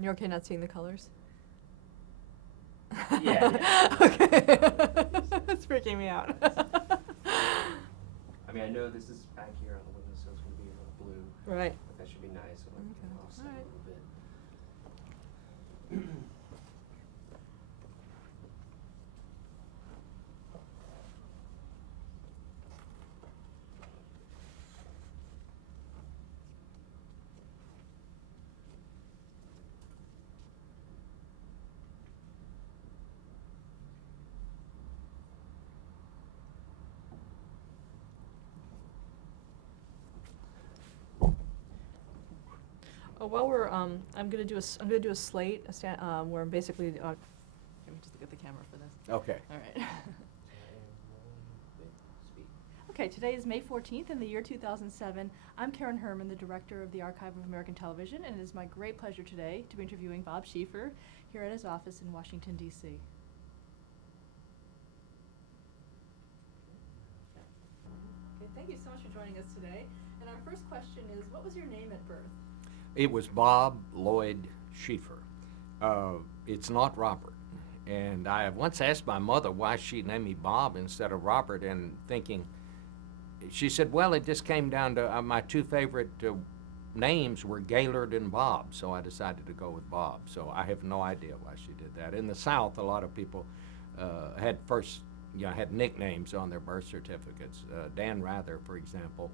You're okay not seeing the colors? Yeah. Okay. That's freaking me out. I mean, I know this is back here on the window, so it's going to be a little blue. Right. But that should be nice. It'll Okay. offset All a right. little bit. Oh, well, I'm gonna do a slate, where I'm basically, let me just look at the camera for this. Okay. All right. And speak. Okay, today is May 14th in the year 2007. I'm Karen Herman, the Director of the Archive of American Television, and it is my great pleasure today to be interviewing Bob Schieffer here at his office in Washington, D.C. Okay, thank you so much for joining us today. And our first question is, what was your name at birth? It was Bob Lloyd Schieffer. It's not Robert. And I once asked my mother why she named me Bob instead of Robert, and thinking, she said, well, it just came down to my two favorite names were Gaylord and Bob, so I decided to go with Bob. So I have no idea why she did that. In the South, a lot of people had nicknames on their birth certificates. Dan Rather, for example,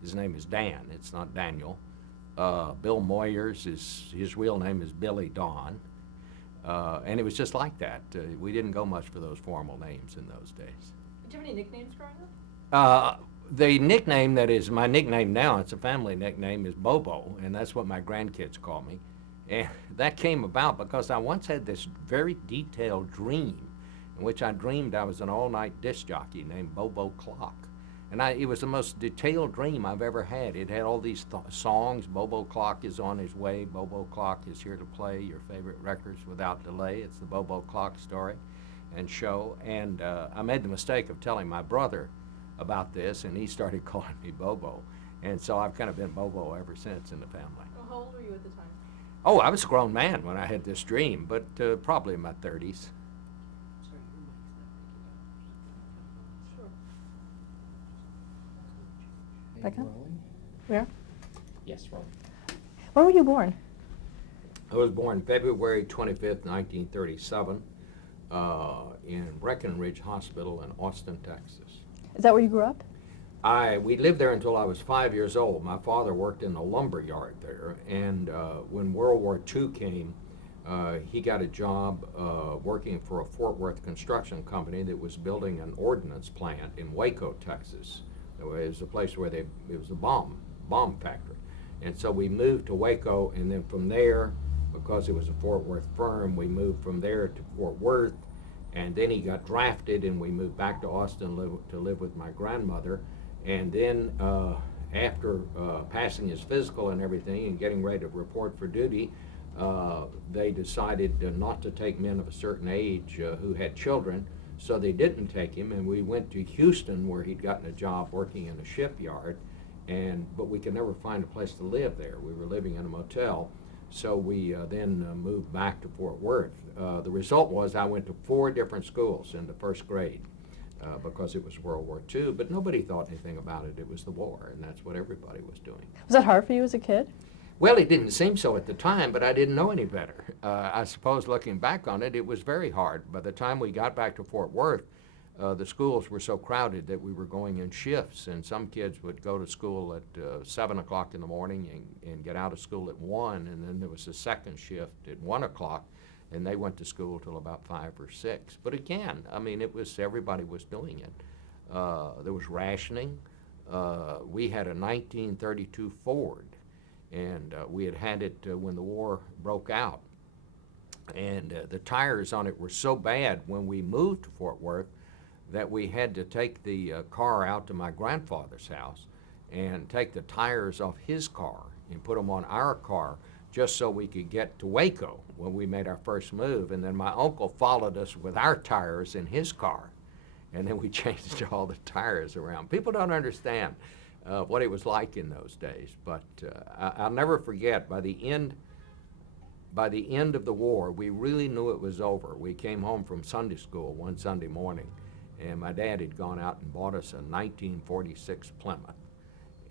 his name is Dan. It's not Daniel. Bill Moyers, his real name is Billy Don. And it was just like that. We didn't go much for those formal names in those days. Did you have any nicknames growing up? The nickname that is my nickname now, it's a family nickname, is Bobo, and that's what my grandkids call me. And that came about because I once had this very detailed dream in which I dreamed I was an all-night disc jockey named Bobo Clock. And it was the most detailed dream I've ever had. It had all these songs. Bobo Clock is on his way. Bobo Clock is here to play your favorite records without delay. It's the Bobo Clock story and show. And I made the mistake of telling my brother about this, and he started calling me Bobo. And so I've kind of been Bobo ever since in the family. Well, how old were you at the time? Oh, I was a grown man when I had this dream, but probably in my 30s. Sorry, your mic's not picking up. Sure. Are you Becca? rolling? Where? Yes, rolling. When were you born? I was born February 25th, 1937, in Breckenridge Hospital in Austin, Texas. Is that where you grew up? We lived there until I was 5 years old. My father worked in a lumber yard there, and when World War II came, he got a job working for a Fort Worth construction company that was building an ordnance plant in Waco, Texas. It was a place where it was a bomb factory. And so we moved to Waco, and then from there, because it was a Fort Worth firm, we moved from there to Fort Worth, and then he got drafted, and we moved back to Austin to live with my grandmother. And then after passing his physical and everything and getting ready to report for duty, they decided not to take men of a certain age who had children, so they didn't take him, and we went to Houston where he'd gotten a job working in a shipyard, but we could never find a place to live there. We were living in a motel, so we then moved back to Fort Worth. The result was I went to 4 different schools in the first grade because it was World War II, but nobody thought anything about it. It was the war, and that's what everybody was doing. Was that hard for you as a kid? Well, it didn't seem so at the time, but I didn't know any better. I suppose looking back on it, it was very hard. By the time we got back to Fort Worth, the schools were so crowded that we were going in shifts, and some kids would go to school at 7 o'clock in the morning and get out of school at 1, and then there was a second shift at 1 o'clock, and they went to school till about 5 or 6. But again, I mean, everybody was doing it. There was rationing. We had a 1932 Ford, and we had it when the war broke out. And the tires on it were so bad when we moved to Fort Worth that we had to take the car out to my grandfather's house and take the tires off his car and put them on our car just so we could get to Waco when we made our first move. And then my uncle followed us with our tires in his car, and then we changed all the tires around. People don't understand what it was like in those days, but I'll never forget, by the end by the end of the war, we really knew it was over. We came home from Sunday school one Sunday morning, and my dad had gone out and bought us a 1946 Plymouth.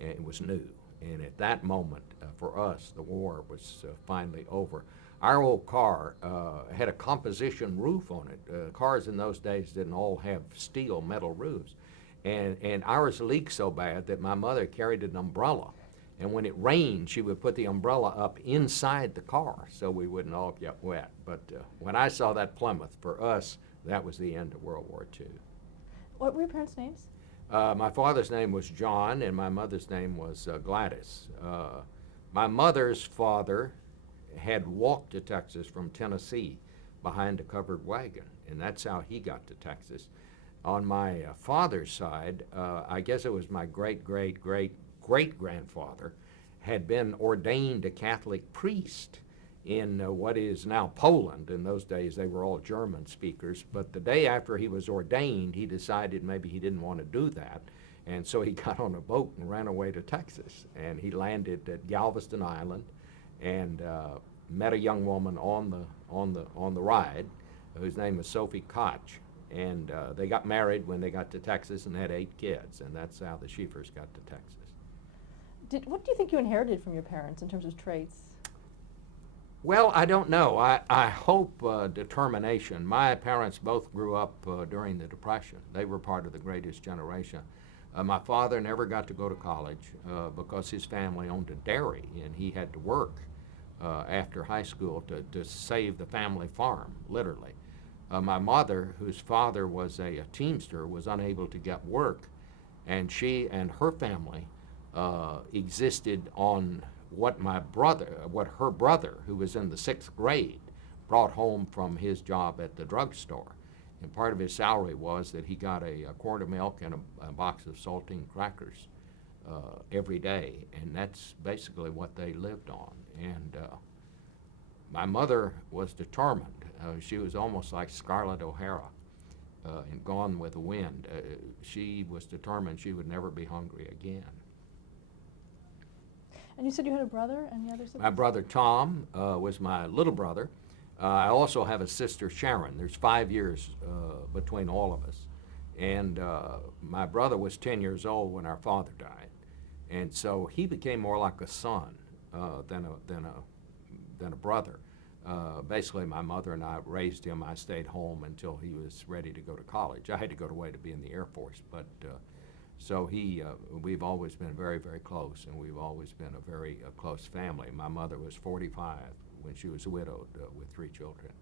And it was new. And at that moment, for us, the war was finally over. Our old car had a composition roof on it. Cars in those days didn't all have steel metal roofs. And ours leaked so bad that my mother carried an umbrella. And when it rained, she would put the umbrella up inside the car so we wouldn't all get wet. But when I saw that Plymouth, for us, that was the end of World War II. What were your parents' names? My father's name was John, and my mother's name was Gladys. My mother's father had walked to Texas from Tennessee behind a covered wagon, and that's how he got to Texas. On my father's side, I guess it was my great-great-great-great-grandfather had been ordained a Catholic priest in what is now Poland. In those days, they were all German speakers. But the day after he was ordained, he decided maybe he didn't want to do that. And so he got on a boat and ran away to Texas. And he landed at Galveston Island and met a young woman on the ride whose name was Sophie Koch. And they got married when they got to Texas and had 8 kids. And that's how the Schieffers got to Texas. What do you think you inherited from your parents in terms of traits? Well, I don't know. I hope determination. My parents both grew up during the Depression. They were part of the greatest generation. My father never got to go to college because his family owned a dairy, and he had to work after high school to save the family farm, literally. My mother, whose father was a teamster, was unable to get work, and she and her family existed on what her brother, who was in the 6th grade, brought home from his job at the drugstore. And part of his salary was that he got a quart of milk and a box of saltine crackers every day, and that's basically what they lived on. And my mother was determined. She was almost like Scarlett O'Hara in Gone with the Wind. She was determined she would never be hungry again. And you said you had a brother and the other siblings? My brother Tom was my little brother. I also have a sister, Sharon. There's 5 years between all of us. And my brother was 10 years old when our father died. And so he became more like a son than a brother. Basically, my mother and I raised him. I stayed home until he was ready to go to college. I had to go away to be in the Air Force, but so we've always been very, very close, and we've always been a very close family. My mother was 45 when she was widowed with 3 children.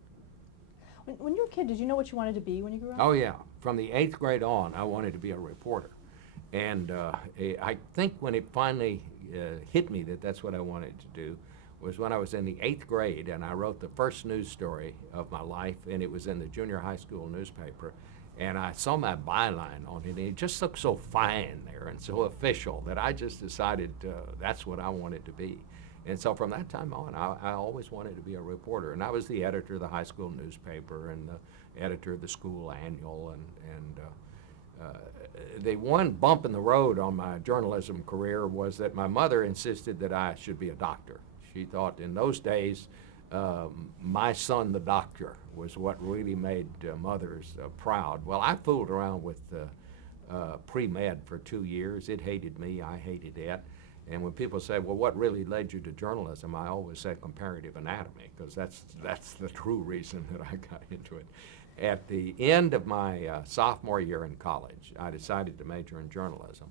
When you were a kid, did you know what you wanted to be when you grew up? Oh, yeah. From the 8th grade on, I wanted to be a reporter. And I think when it finally hit me that that's what I wanted to do was when I was in the 8th grade, and I wrote the first news story of my life, and it was in the junior high school newspaper. And I saw my byline on it, and it just looked so fine there and so official that I just decided that's what I wanted to be. And so from that time on, I always wanted to be a reporter. And I was the editor of the high school newspaper and the editor of the school annual. The one bump in the road on my journalism career was that my mother insisted that I should be a doctor. She thought in those days, my son, the doctor, was what really made mothers proud. Well, I fooled around with pre-med for 2 years. It hated me, I hated it. And when people say, well, what really led you to journalism, I always say comparative anatomy, because that's the true reason that I got into it. At the end of my sophomore year in college, I decided to major in journalism.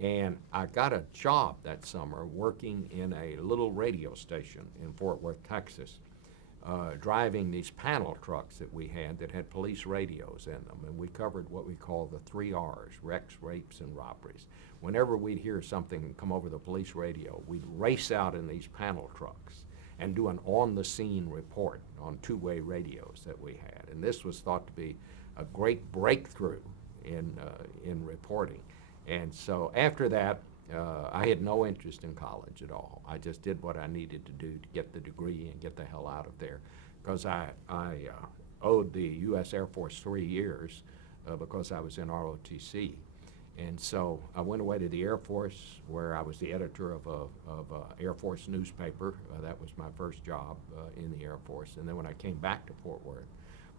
And I got a job that summer working in a little radio station in Fort Worth, Texas, driving these panel trucks that we had that had police radios in them. And we covered what we call the 3 R's, wrecks, rapes, and robberies. Whenever we'd hear something come over the police radio, we'd race out in these panel trucks and do an on-the-scene report on 2-way radios that we had. And this was thought to be a great breakthrough in reporting. And so after that, I had no interest in college at all. I just did what I needed to do to get the degree and get the hell out of there, because I owed the U.S. Air Force 3 years because I was in ROTC. And so I went away to the Air Force, where I was the editor of a Air Force newspaper. That was my first job in the Air Force. And then when I came back to Fort Worth,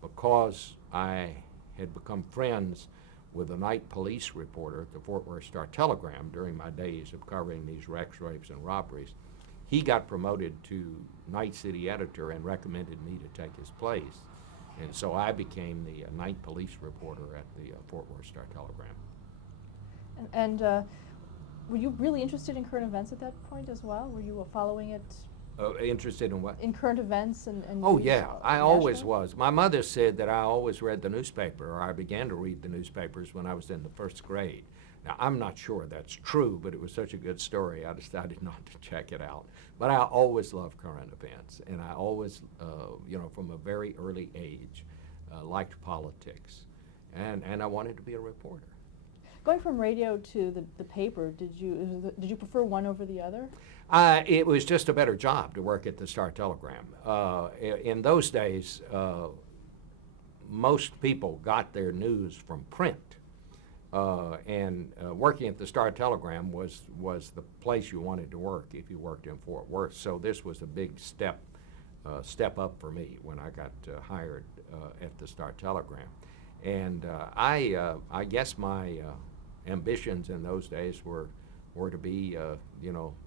because I had become friends with a night police reporter at the Fort Worth Star-Telegram during my days of covering these wrecks, rapes, and robberies, he got promoted to night city editor and recommended me to take his place. And so I became the night police reporter at the Fort Worth Star-Telegram. And were you really interested in current events at that point as well? Were you following it Interested in what? in current events and Oh news, yeah, I always national? was. My mother said that I always read the newspaper, or I began to read the newspapers when I was in the first grade. Now, I'm not sure that's true, but it was such a good story, I decided not to check it out. But I always loved current events, and I always, from a very early age, liked politics. And I wanted to be a reporter. Going from radio to the paper, did you prefer one over the other? It was just a better job to work at the Star-Telegram. In those days, most people got their news from print. And working at the Star-Telegram was the place you wanted to work if you worked in Fort Worth. So this was a big step up for me when I got hired at the Star-Telegram. And I guess my ambitions in those days were to be,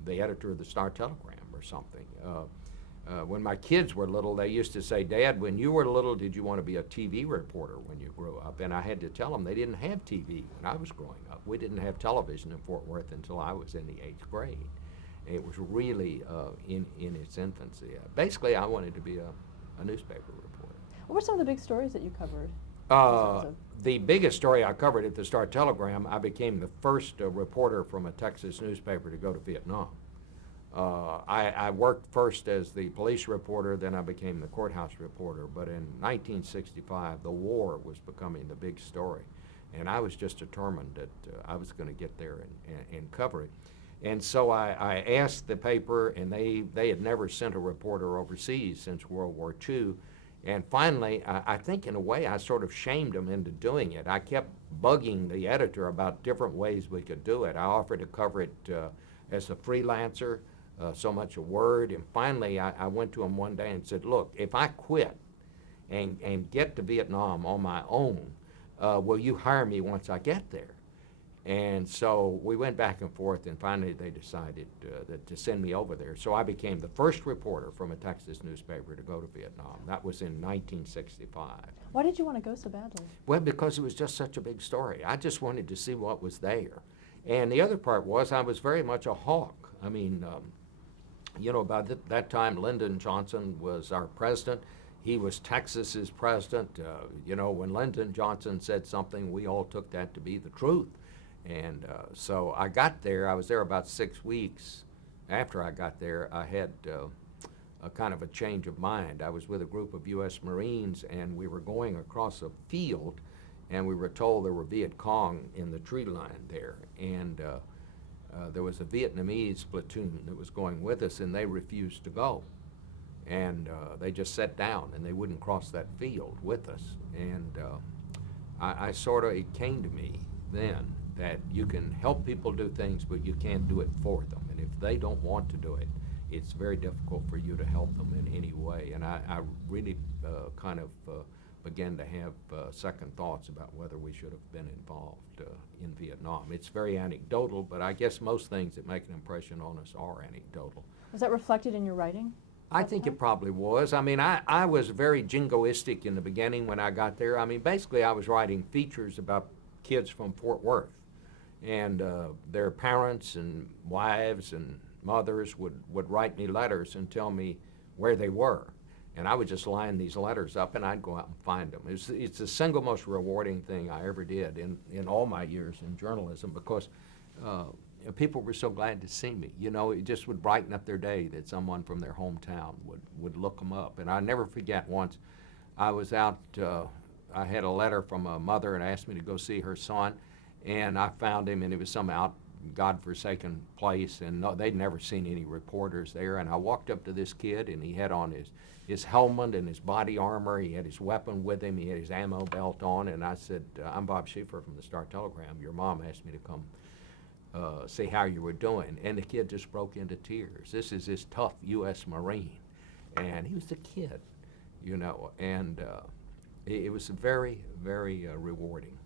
the editor of the Star-Telegram or something. When my kids were little, they used to say, "Dad, when you were little, did you want to be a TV reporter when you grew up?" And I had to tell them they didn't have TV when I was growing up. We didn't have television in Fort Worth until I was in the 8th grade. It was really in its infancy. Basically, I wanted to be a newspaper reporter. What were some of the big stories that you covered? The biggest story I covered at the Star-Telegram, I became the first reporter from a Texas newspaper to go to Vietnam. I worked first as the police reporter, then I became the courthouse reporter. But in 1965, the war was becoming the big story. And I was just determined that I was going to get there and cover it. And so I asked the paper, and they had never sent a reporter overseas since World War II. And finally, I think in a way I sort of shamed them into doing it. I kept bugging the editor about different ways we could do it. I offered to cover it as a freelancer, so much a word. And finally, I went to him one day and said, "Look, if I quit and get to Vietnam on my own, will you hire me once I get there?" And so we went back and forth, and finally they decided to send me over there. So I became the first reporter from a Texas newspaper to go to Vietnam. That was in 1965. Why did you want to go so badly? Well, because it was just such a big story. I just wanted to see what was there. And the other part was I was very much a hawk. I mean, by that time, Lyndon Johnson was our president. He was Texas's president. When Lyndon Johnson said something, we all took that to be the truth. And so I got there. I was there about 6 weeks. After I got there, I had a kind of a change of mind. I was with a group of U.S. Marines, and we were going across a field, and we were told there were Viet Cong in the tree line there. And there was a Vietnamese platoon that was going with us, and they refused to go. And they just sat down, and they wouldn't cross that field with us. And it came to me then that you can help people do things, but you can't do it for them. And if they don't want to do it, it's very difficult for you to help them in any way. And I really began to have second thoughts about whether we should have been involved in Vietnam. It's very anecdotal, but I guess most things that make an impression on us are anecdotal. Was that reflected in your writing? I think it probably was. I mean, I was very jingoistic in the beginning when I got there. I mean, basically I was writing features about kids from Fort Worth. And their parents and wives and mothers would write me letters and tell me where they were. And I would just line these letters up, and I'd go out and find them. It's the single most rewarding thing I ever did in all my years in journalism, because people were so glad to see me. It just would brighten up their day that someone from their hometown would look them up. And I never forget, once I was out, I had a letter from a mother and asked me to go see her son. And I found him, and it was some godforsaken place, and no, they'd never seen any reporters there. And I walked up to this kid, and he had on his helmet and his body armor. He had his weapon with him. He had his ammo belt on. And I said, I'm Bob Schieffer from the Star-Telegram. Your mom asked me to come see how you were doing. And the kid just broke into tears. This is this tough U.S. Marine. And he was a kid, you know. And it was very, very rewarding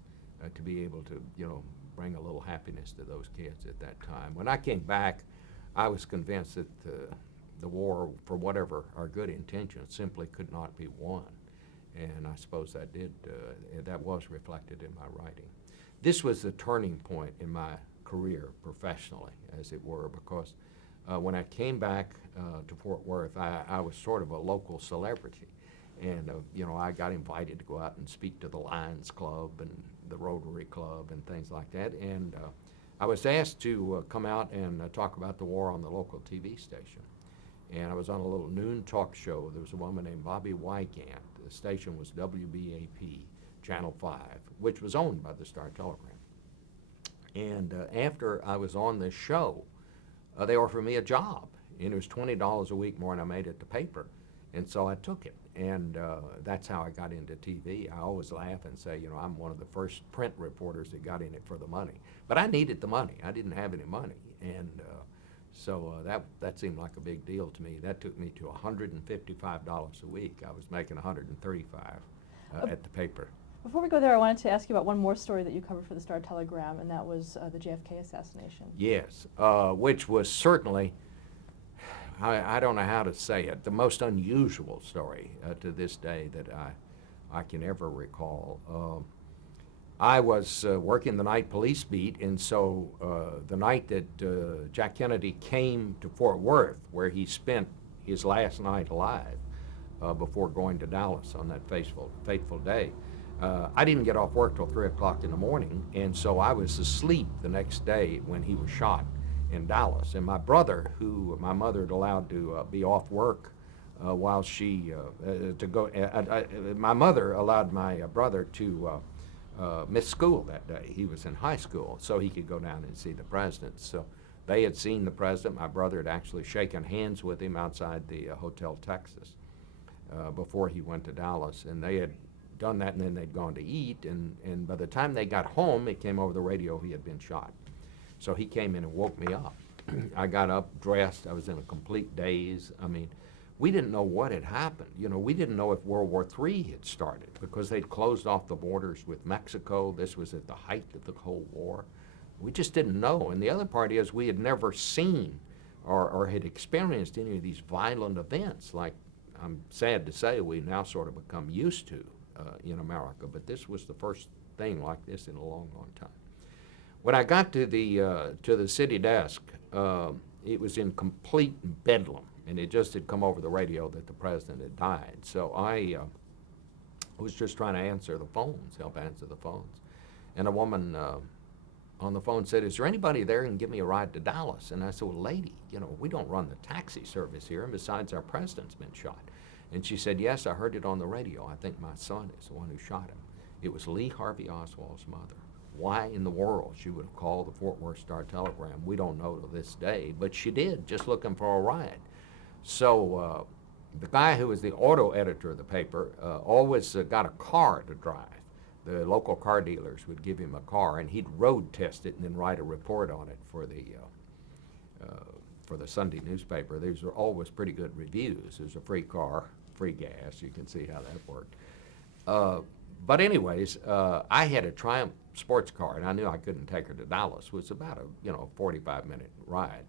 to be able to, you know, bring a little happiness to those kids at that time. When I came back, I was convinced that the war, for whatever our good intentions, simply could not be won. And I suppose that that was reflected in my writing. This was the turning point in my career professionally, as it were, because when I came back to Fort Worth, I was sort of a local celebrity. And, you know, I got invited to go out and speak to the Lions Club and the Rotary Club and things like that. And I was asked to come out and talk about the war on the local TV station. And I was on a little noon talk show. There was a woman named Bobby Wygant. The station was WBAP, Channel 5, which was owned by the Star-Telegram. And after I was on this show, they offered me a job. And it was $20 a week more than I made at the paper. And so I took it. And that's how I got into TV. I always laugh and say, you know, I'm one of the first print reporters that got in it for the money. But I needed the money. I didn't have any money. And so that seemed like a big deal to me. That took me to $155 a week. I was making $135 at the paper. Before we go there, I wanted to ask you about one more story that you covered for the Star-Telegram, and that was the JFK assassination. Yes, which was certainly, I don't know how to say it, the most unusual story to this day that I can ever recall. I was working the night police beat, and so the night that Jack Kennedy came to Fort Worth, where he spent his last night alive before going to Dallas on that fateful day, I didn't get off work till 3 o'clock in the morning, and so I was asleep the next day when he was shot in Dallas. And my brother, who my mother had allowed to be off work while she, my mother allowed my brother to miss school that day. He was in high school, so he could go down and see the president. So they had seen the president. My brother had actually shaken hands with him outside the Hotel Texas before he went to Dallas, and they had done that, and then they'd gone to eat, and by the time they got home, it came over the radio he had been shot. So he came in and woke me up. I got up, dressed, I was in a complete daze. I mean, we didn't know what had happened. You know, we didn't know if World War III had started because they'd closed off the borders with Mexico. This was at the height of the Cold War. We just didn't know. And the other part is we had never seen or had experienced any of these violent events like, I'm sad to say, we now sort of become used to in America, but this was the first thing like this in a long, long time. When I got to the city desk, it was in complete bedlam, and it just had come over the radio that the president had died. So I was just trying to help answer the phones. And a woman on the phone said, "Is there anybody there who can give me a ride to Dallas?" And I said, "Well, lady, you know, we don't run the taxi service here, and besides, our president's been shot." And she said, "Yes, I heard it on the radio. I think my son is the one who shot him." It was Lee Harvey Oswald's mother. Why in the world she would have called the Fort Worth Star-Telegram, we don't know to this day, but she did, just looking for a ride. So the guy who was the auto editor of the paper always got a car to drive. The local car dealers would give him a car, and he'd road test it and then write a report on it for the Sunday newspaper. These were always pretty good reviews. There's a free car, free gas. You can see how that worked. But anyways, I had a Triumph sports car, and I knew I couldn't take her to Dallas. It was about a 45-minute ride.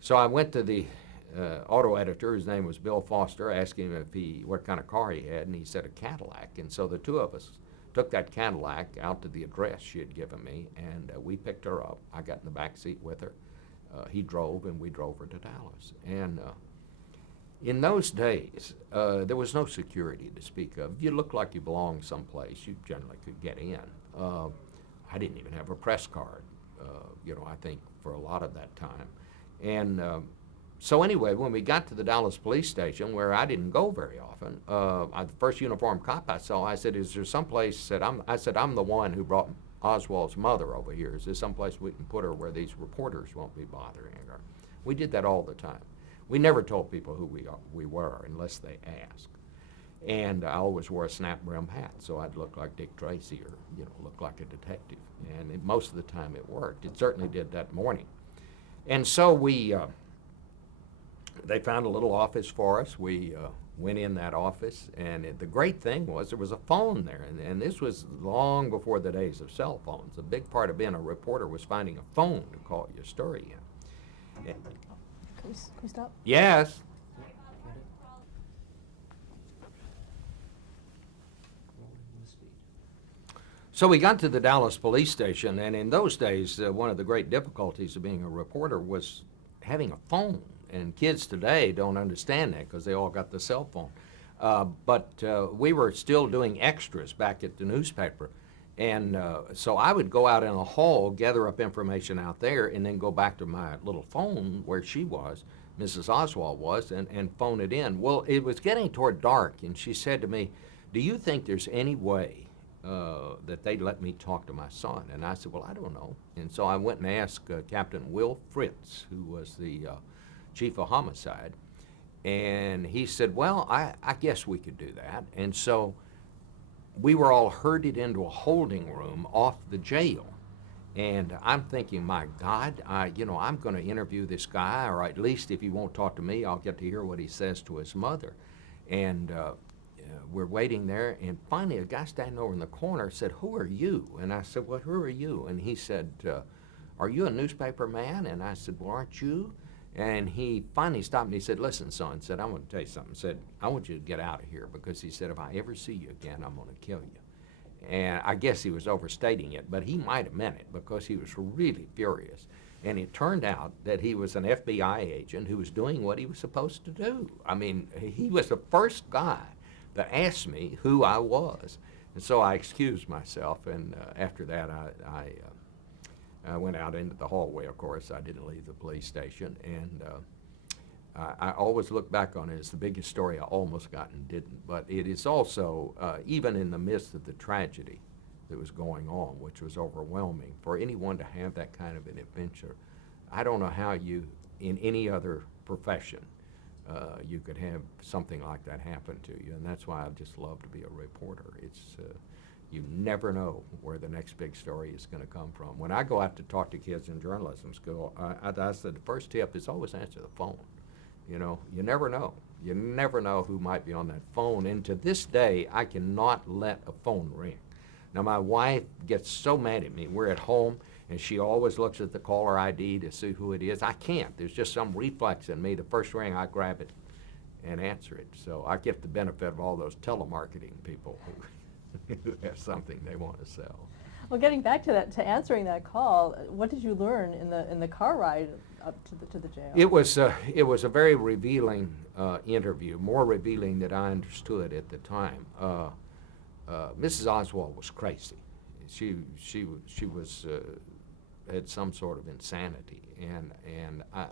So I went to the auto editor, his name was Bill Foster, asking him what kind of car he had, and he said a Cadillac. And so the two of us took that Cadillac out to the address she had given me, and we picked her up. I got in the back seat with her. He drove, and we drove her to Dallas. And in those days, there was no security to speak of. If you looked like you belonged someplace, you generally could get in. I didn't even have a press card, I think, for a lot of that time. And so anyway, when we got to the Dallas police station, where I didn't go very often, the first uniformed cop I saw, I said, "Is there someplace," I said, I'm the one who brought Oswald's mother over here? Is there someplace we can put her where these reporters won't be bothering her? We did that all the time. We never told people who we were unless they asked. And I always wore a snap brim hat, so I'd look like Dick Tracy or, look like a detective. And most of the time it worked. It certainly did that morning. And so they found a little office for us. We went in that office, and the great thing was there was a phone there. And this was long before the days of cell phones. A big part of being a reporter was finding a phone to call your story in. Can we stop? Yes. So we got to the Dallas police station, and in those days, one of the great difficulties of being a reporter was having a phone. And kids today don't understand that because they all got the cell phone. But we were still doing extras back at the newspaper. And so I would go out in the hall, gather up information out there, and then go back to my little phone where she was, Mrs. Oswald was, and phone it in. Well, it was getting toward dark, and she said to me, "Do you think there's any way that they'd let me talk to my son?" And I said, "Well, I don't know." And so I went and asked Captain Will Fritz, who was the chief of homicide, and he said, "Well, I guess we could do that." And so we were all herded into a holding room off the jail. And I'm thinking, my God, I'm going to interview this guy, or at least if he won't talk to me, I'll get to hear what he says to his mother. And we're waiting there, and finally a guy standing over in the corner said, "Who are you?" And I said, "Well, who are you?" And he said, "Are you a newspaper man?" And I said, "Well, aren't you?" And he finally stopped and he said, "Listen, son," said, "I want to tell you something." Said, "I want you to get out of here," because he said, "If I ever see you again, I'm going to kill you." And I guess he was overstating it, but he might have meant it because he was really furious. And it turned out that he was an FBI agent who was doing what he was supposed to do. I mean, he was the first guy that asked me who I was. And so I excused myself, and after that I went out into the hallway, of course. I didn't leave the police station, and I always look back on it as the biggest story I almost got and didn't. But it is also, even in the midst of the tragedy that was going on, which was overwhelming, for anyone to have that kind of an adventure, I don't know how you, in any other profession, you could have something like that happen to you. And that's why I just love to be a reporter. It's, you never know where the next big story is going to come from. When I go out to talk to kids in journalism school, I said the first tip is always answer the phone. You never know. You never know who might be on that phone. And to this day, I cannot let a phone ring. Now, my wife gets so mad at me. We're at home, and she always looks at the caller ID to see who it is. I can't. There's just some reflex in me. The first ring, I grab it and answer it. So I get the benefit of all those telemarketing people who have something they want to sell. Well, getting back to that, to answering that call, what did you learn in the car ride up to the jail? It was a very revealing interview, more revealing than I understood at the time. Mrs. Oswald was crazy. She was had some sort of insanity, and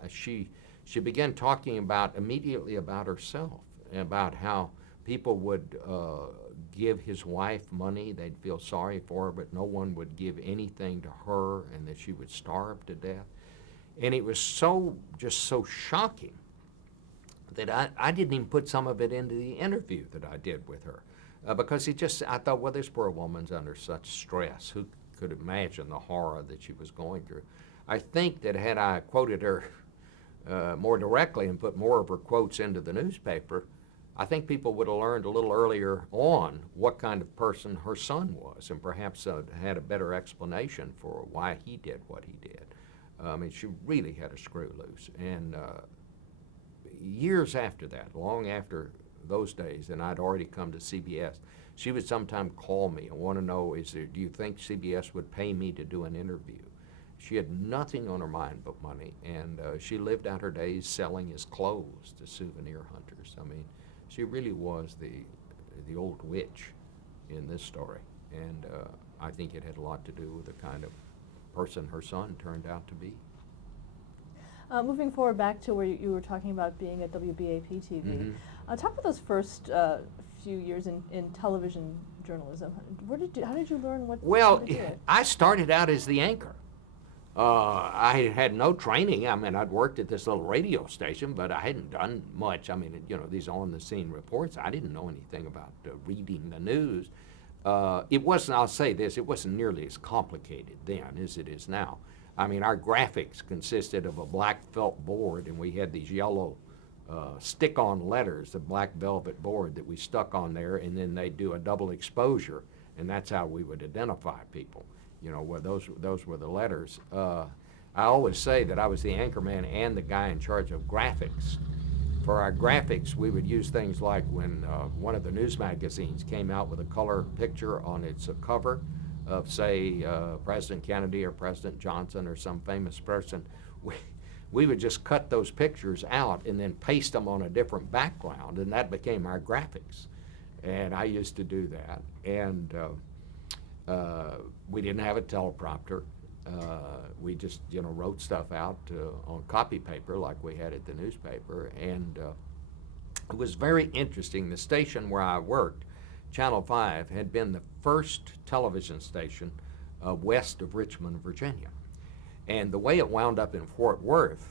she began talking immediately about herself, about how people would give his wife money. They'd feel sorry for her, but no one would give anything to her, and that she would starve to death. And it was just so shocking that I didn't even put some of it into the interview that I did with her. Because I thought, well, this poor woman's under such stress. Who could imagine the horror that she was going through? I think that had I quoted her more directly and put more of her quotes into the newspaper, I think people would have learned a little earlier on what kind of person her son was, and perhaps had a better explanation for why he did what he did. I mean, she really had a screw loose. And years after that, long after those days, and I'd already come to CBS, she would sometime call me and want to know, do you think CBS would pay me to do an interview? She had nothing on her mind but money, and she lived out her days selling his clothes to souvenir hunters. I mean, she really was the old witch in this story, and I think it had a lot to do with the kind of person her son turned out to be. Moving forward back to where you were talking about being at WBAP TV, Mm-hmm. talk about those first few years in television journalism. How did you learn how Well, to do it? I started out as the anchor. I had no training. I mean, I'd worked at this little radio station, but I hadn't done much. I mean, these on-the-scene reports, I didn't know anything about reading the news. It wasn't, I'll say this, it wasn't nearly as complicated then as it is now. I mean, our graphics consisted of a black felt board, and we had these yellow stick-on letters, a black velvet board that we stuck on there, and then they'd do a double exposure, and that's how we would identify people. Where those were the letters. I always say that I was the anchorman and the guy in charge of graphics. For our graphics, we would use things like when one of the news magazines came out with a color picture on its cover of, say, President Kennedy or President Johnson or some famous person. We would just cut those pictures out and then paste them on a different background, and that became our graphics. And I used to do that. And we didn't have a teleprompter. We just, wrote stuff out on copy paper like we had at the newspaper. And it was very interesting. The station where I worked, Channel 5, had been the first television station west of Richmond, Virginia. And the way it wound up in Fort Worth,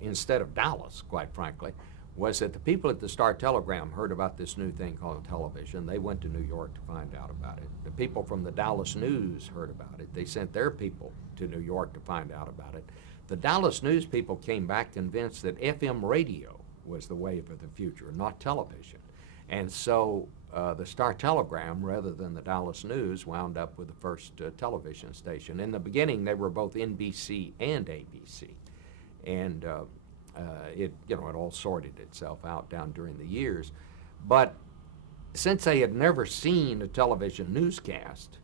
instead of Dallas, quite frankly, was that the people at the Star-Telegram heard about this new thing called television. They went to New York to find out about it. The people from the Dallas News heard about it. They sent their people to New York to find out about it. The Dallas News people came back convinced that FM radio was the wave of the future, not television. And so the Star-Telegram, rather than the Dallas News, wound up with the first television station. In the beginning, they were both NBC and ABC. And it all sorted itself out down during the years. But since they had never seen a television newscast,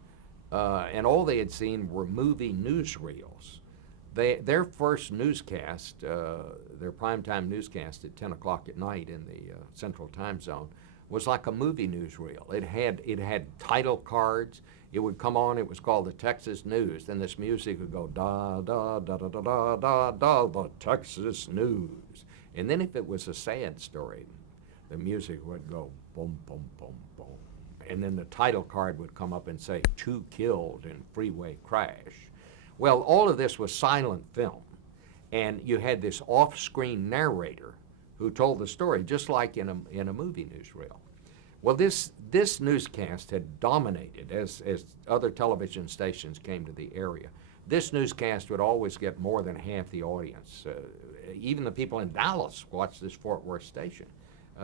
and all they had seen were movie newsreels, their first newscast, their primetime newscast at 10 o'clock at night in the Central Time Zone, was like a movie newsreel. It had title cards. It would come on, it was called the Texas News. Then this music would go, da, da, da, da, da, da, da, da, the Texas News. And then if it was a sad story, the music would go, boom, boom, boom, boom. And then the title card would come up and say, 2 killed in freeway crash. Well, all of this was silent film. And you had this off-screen narrator who told the story, just like in a movie newsreel. Well, this newscast had dominated as other television stations came to the area. This newscast would always get more than half the audience. Even the people in Dallas watched this Fort Worth station.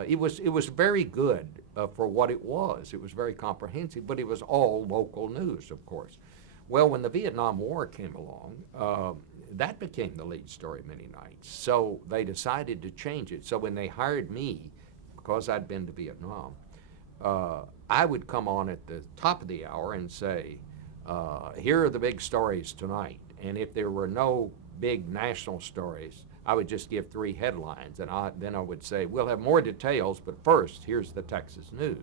It was very good for what it was. It was very comprehensive, but it was all local news, of course. Well, when the Vietnam War came along, that became the lead story many nights. So they decided to change it. So when they hired me, because I'd been to Vietnam, I would come on at the top of the hour and say, here are the big stories tonight. And if there were no big national stories, I would just give 3 headlines. And then I would say, we'll have more details, but first, here's the Texas News.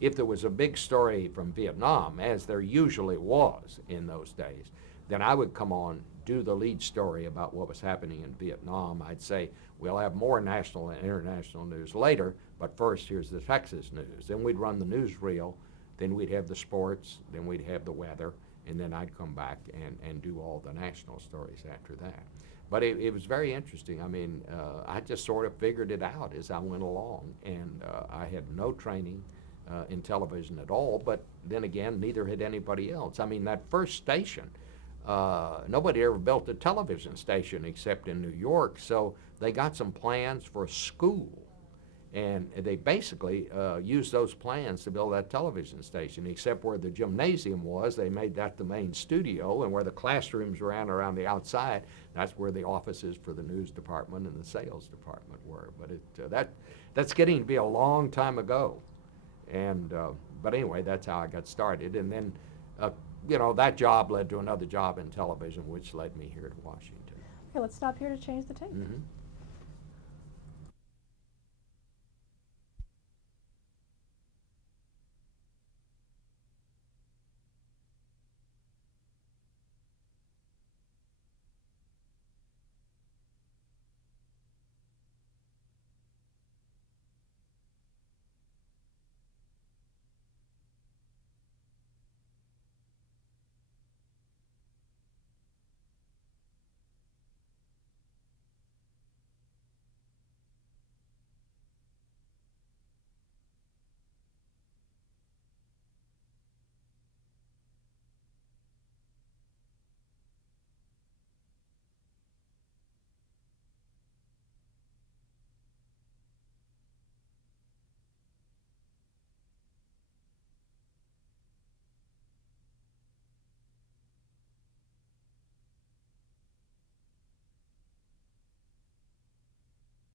If there was a big story from Vietnam, as there usually was in those days, then I would come on, do the lead story about what was happening in Vietnam. I'd say, we'll have more national and international news later, but first here's the Texas news. Then we'd run the newsreel, then we'd have the sports, then we'd have the weather, and then I'd come back and do all the national stories after that. But it was very interesting. I mean, I just sort of figured it out as I went along, and I had no training in television at all, but then again, neither had anybody else. I mean, that first station, nobody ever built a television station except in New York, so they got some plans for a school, and they basically used those plans to build that television station, except where the gymnasium was, they made that the main studio, and where the classrooms ran around the outside, that's where the offices for the news department and the sales department were. But that's getting to be a long time ago. And but anyway, that's how I got started. And then, that job led to another job in television, which led me here to Washington. Okay, let's stop here to change the tape. Mm-hmm.